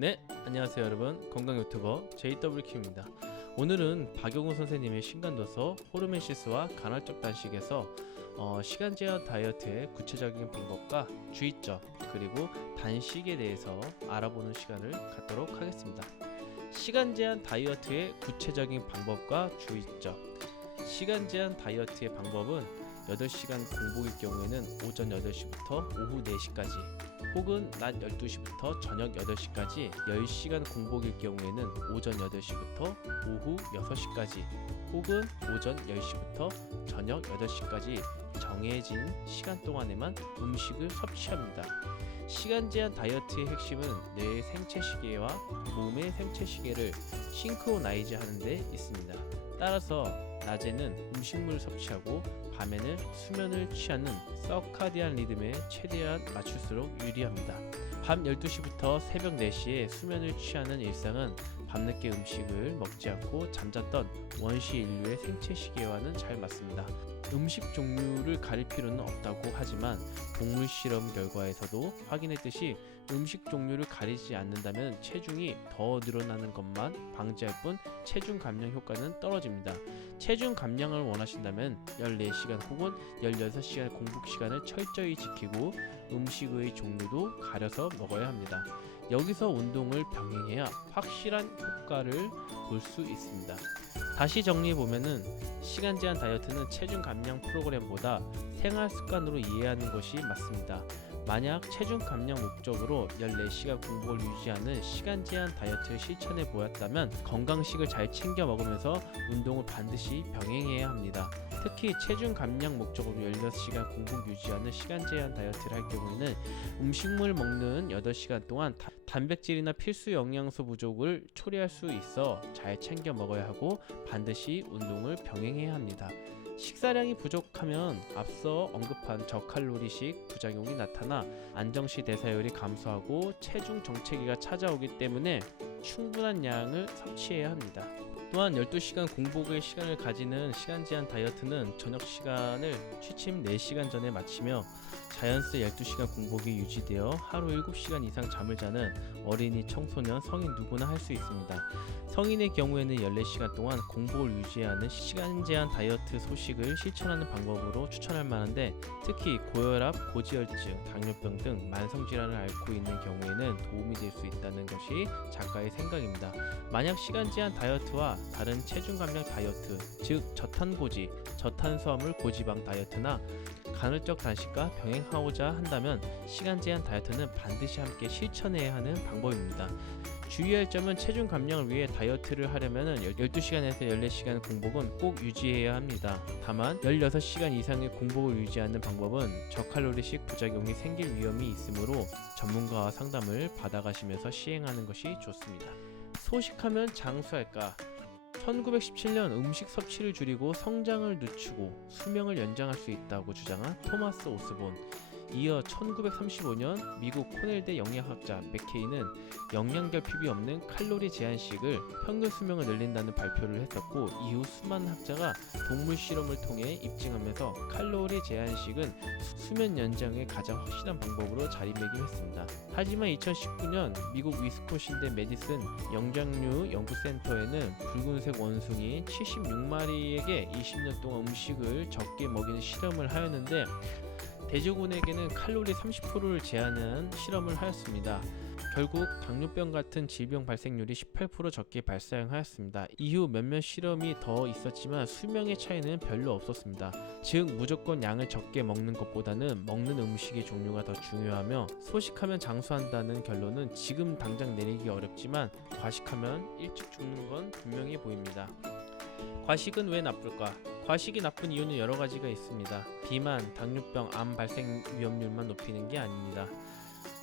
네, 안녕하세요 여러분. 건강 유튜버 JWK입니다. 오늘은 박용우 선생님의 신간도서 호르메시스와 간헐적 단식에서 시간 제한 다이어트의 구체적인 방법과 주의점 그리고 단식에 대해서 알아보는 시간을 갖도록 하겠습니다. 시간 제한 다이어트의 구체적인 방법과 주의점. 시간 제한 다이어트의 방법은 8시간 공복일 경우에는 오전 8시부터 오후 4시까지 혹은 낮 12시부터 저녁 8시까지 10시간 공복일 경우에는 오전 8시부터 오후 6시까지 혹은 오전 10시부터 저녁 8시까지 정해진 시간 동안에만 음식을 섭취합니다. 시간 제한 다이어트의 핵심은 뇌의 생체 시계와 몸의 생체 시계를 싱크로나이즈 하는 데 있습니다. 따라서 낮에는 음식물을 섭취하고 밤에는 수면을 취하는 서카디안 리듬에 최대한 맞출수록 유리합니다. 밤 12시부터 새벽 4시에 수면을 취하는 일상은 밤늦게 음식을 먹지 않고 잠잤던 원시 인류의 생체 시계와는 잘 맞습니다. 음식 종류를 가릴 필요는 없다고 하지만 동물 실험 결과에서도 확인했듯이 음식 종류를 가리지 않는다면 체중이 더 늘어나는 것만 방지할 뿐 체중 감량 효과는 떨어집니다. 체중 감량을 원하신다면 14시간 혹은 16시간 공복 시간을 철저히 지키고 음식의 종류도 가려서 먹어야 합니다. 여기서 운동을 병행해야 확실한 효과를 볼 수 있습니다. 다시 정리해보면은 시간 제한 다이어트는 체중 감량 프로그램보다 생활 습관으로 이해하는 것이 맞습니다. 만약 체중 감량 목적으로 14시간 공복을 유지하는 시간 제한 다이어트를 실천해 보았다면 건강식을 잘 챙겨 먹으면서 운동을 반드시 병행해야 합니다. 특히 체중 감량 목적으로 16시간 공복 유지하는 시간 제한 다이어트를 할 경우에는 음식물 먹는 8시간 동안 단백질이나 필수 영양소 부족을 초래할 수 있어 잘 챙겨 먹어야 하고 반드시 운동을 병행해야 합니다. 식사량이 부족하면 앞서 언급한 저칼로리식 부작용이 나타나 안정시 대사율이 감소하고 체중 정체기가 찾아오기 때문에 충분한 양을 섭취해야 합니다. 또한 12시간 공복의 시간을 가지는 시간 제한 다이어트는 저녁 시간을 취침 4시간 전에 마치며 자연스레 12시간 공복이 유지되어 하루 7시간 이상 잠을 자는 어린이, 청소년, 성인 누구나 할 수 있습니다. 성인의 경우에는 14시간 동안 공복을 유지해야 하는 시간 제한 다이어트 소식을 실천하는 방법으로 추천할 만한데 특히 고혈압, 고지혈증, 당뇨병 등 만성질환을 앓고 있는 경우에는 도움이 될 수 있다는 것이 작가의 생각입니다. 만약 시간 제한 다이어트와 다른 체중 감량 다이어트, 즉 저탄고지, 저탄수화물 고지방 다이어트나 간헐적 단식과 병행하고자 한다면 시간 제한 다이어트는 반드시 함께 실천해야 하는 방법입니다. 주의할 점은 체중 감량을 위해 다이어트를 하려면 12시간에서 14시간 공복은 꼭 유지해야 합니다. 다만 16시간 이상의 공복을 유지하는 방법은 저칼로리식 부작용이 생길 위험이 있으므로 전문가와 상담을 받아가시면서 시행하는 것이 좋습니다. 소식하면 장수할까? 1917년 음식 섭취를 줄이고 성장을 늦추고 수명을 연장할 수 있다고 주장한 토마스 오스본. 이어 1935년 미국 코넬대 영양학자 맥케이는 영양결핍이 없는 칼로리 제한식을 평균 수명을 늘린다는 발표를 했었고 이후 수많은 학자가 동물 실험을 통해 입증하면서 칼로리 제한식은 수면 연장의 가장 확실한 방법으로 자리매김했습니다. 하지만 2019년 미국 위스콘신대 메디슨 영장류 연구센터에는 붉은색 원숭이 76마리에게 20년 동안 음식을 적게 먹이는 실험을 하였는데 돼지고기에게는 칼로리 30%를 제한한 실험을 하였습니다. 결국 당뇨병 같은 질병 발생률이 18% 적게 발생하였습니다. 이후 몇몇 실험이 더 있었지만 수명의 차이는 별로 없었습니다. 즉 무조건 양을 적게 먹는 것보다는 먹는 음식의 종류가 더 중요하며 소식하면 장수한다는 결론은 지금 당장 내리기 어렵지만 과식하면 일찍 죽는 건 분명해 보입니다. 과식은 왜 나쁠까? 과식이 나쁜 이유는 여러 가지가 있습니다. 비만, 당뇨병, 암 발생 위험률만 높이는 게 아닙니다.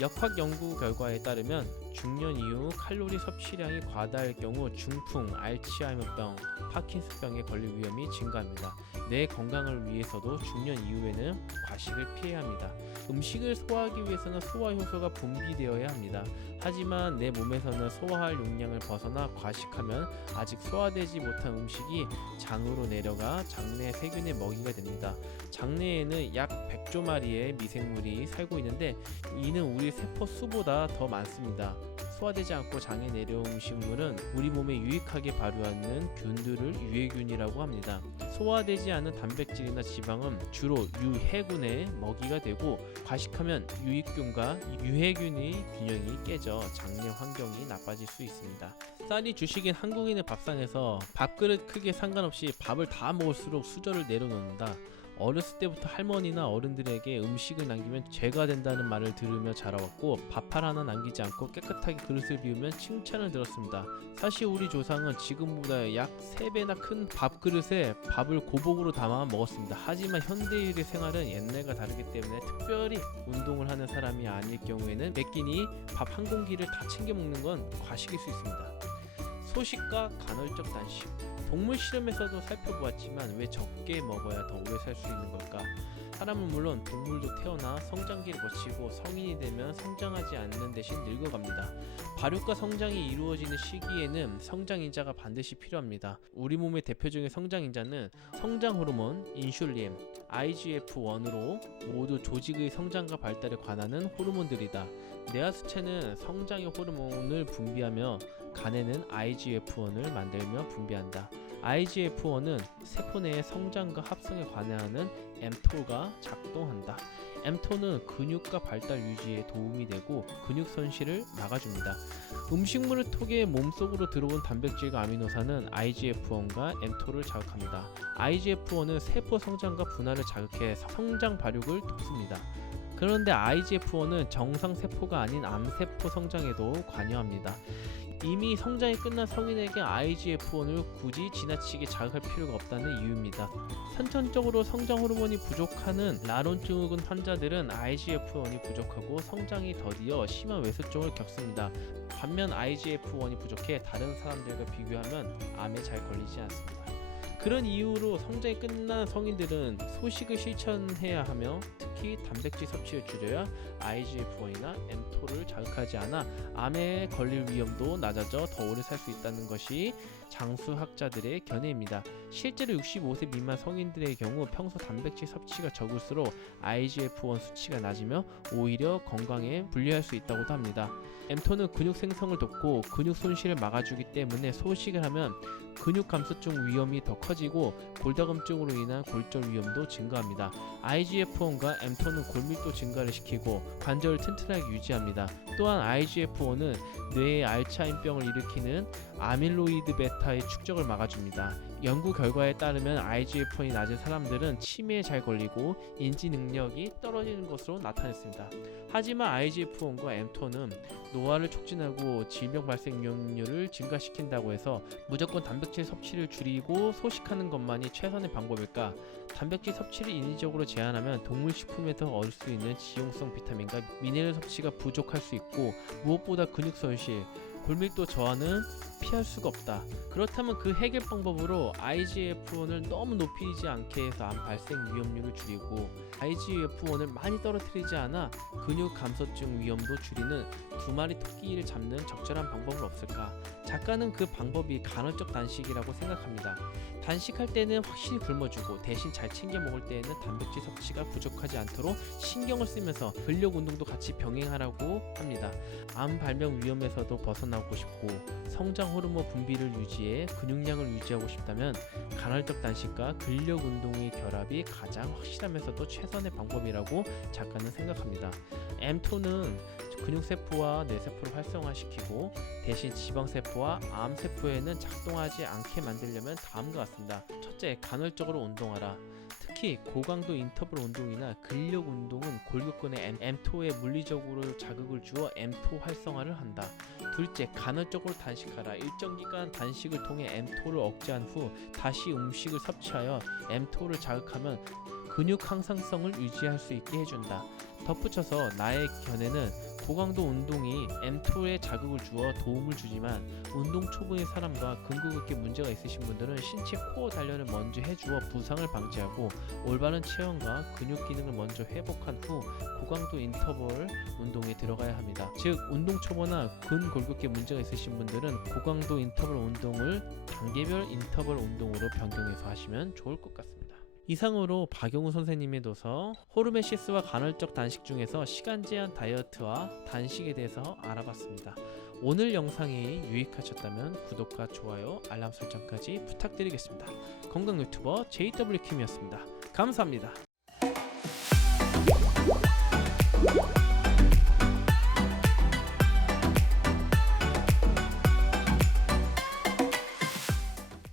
역학 연구 결과에 따르면 중년 이후 칼로리 섭취량이 과다할 경우 중풍, 알츠하이머병, 파킨슨병에 걸릴 위험이 증가합니다. 뇌 건강을 위해서도 중년 이후에는 과식을 피해야 합니다. 음식을 소화하기 위해서는 소화 효소가 분비되어야 합니다. 하지만 내 몸에서는 소화할 용량을 벗어나 과식하면 아직 소화되지 못한 음식이 장으로 내려가 장내 세균의 먹이가 됩니다. 장내에는 약 100조 마리의 미생물이 살고 있는데 이는 우리 세포 수보다 더 많습니다. 소화되지 않고 장에 내려온 음식물은 우리 몸에 유익하게 발효하는 균들을 유해균이라고 합니다. 소화되지 않은 단백질이나 지방은 주로 유해균의 먹이가 되고, 과식하면 유익균과 유해균의 균형이 깨져 장내 환경이 나빠질 수 있습니다. 쌀이 주식인 한국인의 밥상에서 밥그릇 크기에 상관없이 밥을 다 먹을수록 수저를 내려놓는다. 어렸을 때부터 할머니나 어른들에게 음식을 남기면 죄가 된다는 말을 들으며 자라왔고, 밥알 하나 남기지 않고 깨끗하게 그릇을 비우면 칭찬을 들었습니다. 사실 우리 조상은 지금보다 약 3배나 큰 밥그릇에 밥을 고복으로 담아 먹었습니다. 하지만 현대인의 생활은 옛날과 다르기 때문에 특별히 운동을 하는 사람이 아닐 경우에는 몇 끼니 밥 한 공기를 다 챙겨 먹는 건 과식일 수 있습니다. 소식과 간헐적 단식. 동물 실험에서도 살펴보았지만 왜 적게 먹어야 더 오래 살 수 있는 걸까? 사람은 물론 동물도 태어나 성장기를 거치고 성인이 되면 성장하지 않는 대신 늙어갑니다. 발육과 성장이 이루어지는 시기에는 성장인자가 반드시 필요합니다. 우리 몸의 대표적인 성장인자는 성장 호르몬, 인슐린, IGF-1으로 모두 조직의 성장과 발달에 관하는 호르몬들이다. 뇌하수체는 성장의 호르몬을 분비하며 간에는 IGF-1을 만들며 분비한다. IGF-1은 세포 내의 성장과 합성에 관여하는 mTOR가 작동한다. mTOR는 근육과 발달 유지에 도움이 되고 근육 손실을 막아줍니다. 음식물을 통해 몸속으로 들어온 단백질과 아미노산은 IGF-1과 mTOR을 자극합니다. IGF-1은 세포 성장과 분할을 자극해 성장 발육을 돕습니다. 그런데 IGF-1은 정상 세포가 아닌 암세포 성장에도 관여합니다. 이미 성장이 끝난 성인에게 IGF-1을 굳이 지나치게 자극할 필요가 없다는 이유입니다. 선천적으로 성장 호르몬이 부족하는 라론 증후군 환자들은 IGF-1이 부족하고 성장이 더디어 심한 외소증을 겪습니다. 반면 IGF-1이 부족해 다른 사람들과 비교하면 암에 잘 걸리지 않습니다. 그런 이유로 성장이 끝난 성인들은 소식을 실천해야 하며, 특히 단백질 섭취를 줄여야 IGF-1이나 mTOR을 자극하지 않아 암에 걸릴 위험도 낮아져 더 오래 살 수 있다는 것이 장수학자들의 견해입니다. 실제로 65세 미만 성인들의 경우 평소 단백질 섭취가 적을수록 IGF-1 수치가 낮으며 오히려 건강에 불리할 수 있다고도 합니다. mTOR는 근육 생성을 돕고 근육 손실을 막아주기 때문에 소식을 하면 근육 감소증 위험이 더 커지고 골다공증으로 인한 골절 위험도 증가합니다. IGF-1과 mTOR는 골밀도 증가를 시키고 관절을 튼튼하게 유지합니다. 또한 IGF-1은 뇌의 알츠하임병을 일으키는 아밀로이드 베타의 축적을 막아줍니다. 연구 결과에 따르면 IGF-1이 낮은 사람들은 치매에 잘 걸리고 인지 능력이 떨어지는 것으로 나타났습니다. 하지만 IGF-1과 mTOR는 노화를 촉진하고 질병 발생 위험률을 증가시킨다고 해서 무조건 단백질 섭취를 줄이고 소식하는 것만이 최선의 방법일까? 단백질 섭취를 인위적으로 제한하면 동물식품에서 얻을 수 있는 지용성 비타민과 미네랄 섭취가 부족할 수 있고, 무엇보다 근육 손실, 골밀도 저하는 피할 수가 없다. 그렇다면 그 해결 방법으로 IGF-1을 너무 높이지 않게 해서 암 발생 위험률을 줄이고 IGF-1을 많이 떨어뜨리지 않아 근육 감소증 위험도 줄이는 두 마리 토끼를 잡는 적절한 방법은 없을까? 작가는 그 방법이 간헐적 단식이라고 생각합니다. 단식할 때는 확실히 굶어주고 대신 잘 챙겨 먹을 때에는 단백질 섭취가 부족하지 않도록 신경을 쓰면서 근력 운동도 같이 병행하라고 합니다. 암 발병 위험에서도 벗어나고 싶고 성장 호르몬 분비를 유지해 근육량을 유지하고 싶다면 간헐적 단식과 근력 운동의 결합이 가장 확실하면서도 최선의 방법이라고 작가는 생각합니다. mTOR는 근육세포와 뇌세포를 활성화시키고 대신 지방세포와 암세포에는 작동하지 않게 만들려면 다음과 같습니다. 첫째, 간헐적으로 운동하라. 특히 고강도 인터벌 운동이나 근력 운동은 골격근에 mTOR에 물리적으로 자극을 주어 mTOR 활성화를 한다. 둘째, 간헐적으로 단식하라. 일정 기간 단식을 통해 mTOR를 억제한 후 다시 음식을 섭취하여 mTOR를 자극하면 근육 항상성을 유지할 수 있게 해준다. 덧붙여서 나의 견해는 고강도 운동이 mTOR에 자극을 주어 도움을 주지만 운동 초보인 사람과 근육에 문제가 있으신 분들은 신체 코어 단련을 먼저 해주어 부상을 방지하고 올바른 체형과 근육 기능을 먼저 회복한 후 고강도 인터벌 운동에 들어가야 합니다. 즉 운동 초보나 근골격계 문제가 있으신 분들은 고강도 인터벌 운동을 단계별 인터벌 운동으로 변경해서 하시면 좋을 것 같습니다. 이상으로 박용훈 선생님의 도서 호르메시스와 간헐적 단식 중에서 시간 제한 다이어트와 단식에 대해서 알아봤습니다. 오늘 영상이 유익하셨다면 구독과 좋아요, 알람 설정까지 부탁드리겠습니다. 건강 유튜버 JW 킴이었습니다. 감사합니다.